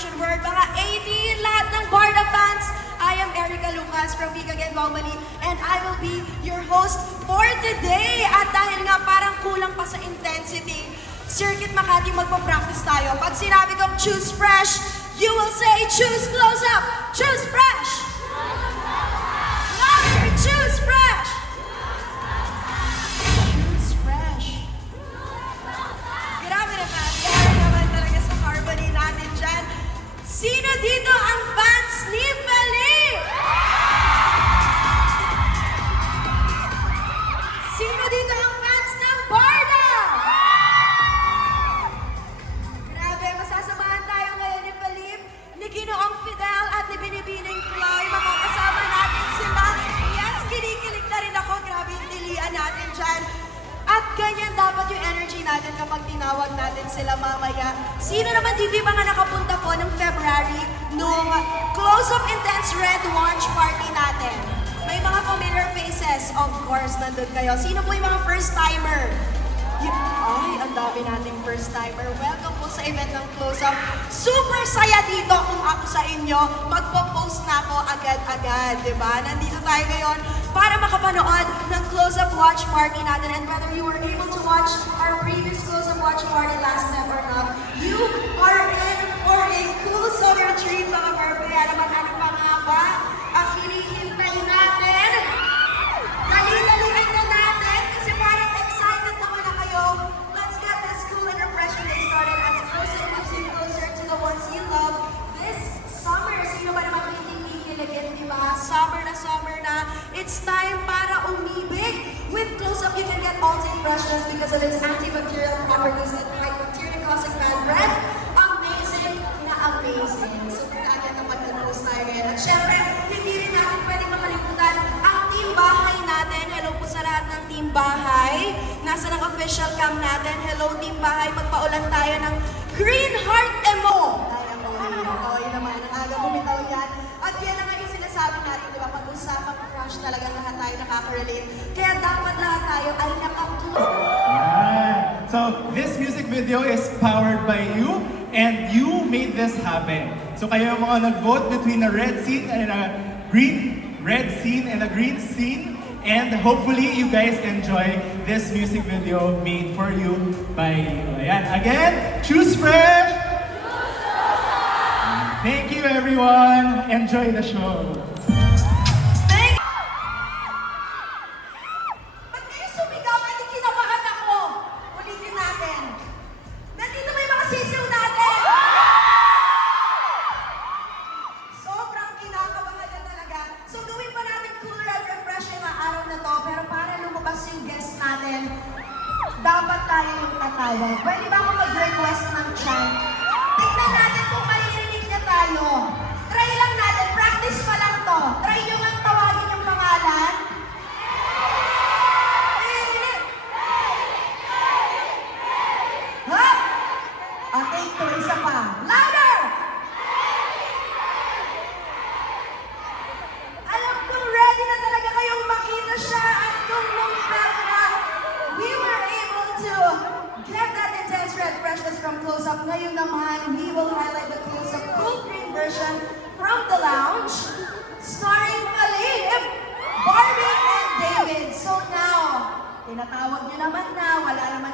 production world, mga 18, lahat ng Barda fans. I am Erica Lucas from Bigag and Baumali, and I will be your host for today. At dahil nga parang kulang pa sa intensity, Circuit Makati magpa-practice tayo. Pag sinabi kong choose fresh, you will say choose close up, choose fresh. Louder, choose fresh. Choose fresh. Grabe naman, grabe naman talaga sa harmony natin dyan. Sino dito ang fans ni Felipe? Sino dito ang fans ng Barda? Grabe, masasamahan tayo ngayon ni Felipe, ni Ginoong Fidel at ni Binibining Chloe. Makakasama natin sila. Yes, kinikilig na rin ako. Grabe yung dilian natin dyan. At ganyan dapat yung energy natin kapag tinawag natin sila mamaya. Sino naman hindi ba nga nakapunta po ng February nung Close-Up Intense Red launch party natin? May mga familiar faces, of course, nandun kayo. Sino po yung mga first-timer? Ay, ang dami nating first-timer. Welcome po sa event ng Close-Up. Super saya dito kung ako sa inyo. Magpo-post na ako agad-agad, di ba? Nandito tayo ngayon para makapanood ng Close-Up Watch Party natin. And whether you were able to watch our previous Close-Up Watch Party last night or not, you are in for a cool summer treat, mga Barbie. Kaya naman, ano pa nga ba ang hinihintay natin? Dali-dalihan na natin kasi parang excited naman na kayo. Let's get this cool and refreshing day started as closer moves you closer to the ones you love. This summer, sino ba naman hindi kikiligin, di ba? Summer na. It's time para umibig. With Close-Up, you can get all-day freshness because of its antibacterial properties and high bacteria causing bad breath. Amazing na amazing. So, agad na pag-post tayo ngayon. At syempre, hindi rin natin pwedeng makalimutan ang team bahay natin. Hello po sa lahat ng team bahay. Nasa ng official cam natin. Hello team bahay. Magpaulan tayo ng Green Heart Emo. Ay, ako yun naman. Ang aga bumitaw yan. At yan ang yung sinasabi natin, di ba? Pag-usapang crush talaga lahat tayo nakaka-relate. Kaya dapat lahat tayo ay nakakuha. So this music video is powered by you, and you made this happen. So kayo yung mga nag-vote between a red scene and a red scene and a green scene. And hopefully you guys enjoy this music video made for you by you. Ayan. Again, choose fresh! Thank you everyone. Enjoy the show. Ba't kayo sumigaw? Hindi kinabahan ako. Ulitin natin. Nandito may mga sisiw natin. Sobrang kinakabahan na talaga. So gawin pa natin cooler and refreshing na araw na to. Pero para lumabas yung guest natin, dapat tayo yung tatawag. Pwede ba ako mag-request ng chant? Tignan natin kung maririnig niya tayo. Try lang natin. Practice pa lang to. Try nyo nga tawagin yung pangalan. Ha? Okay, ito isa pa. Louder! Alam kong ready na talaga kayong makita siya at kung nung February, we were able to get that intense red freshness from Close-Up. Ngayon naman, we will highlight the Close-Up Cool Green version from the lounge, starring Felipe, Barbie, and David. So now, tinatawag niyo naman na, wala naman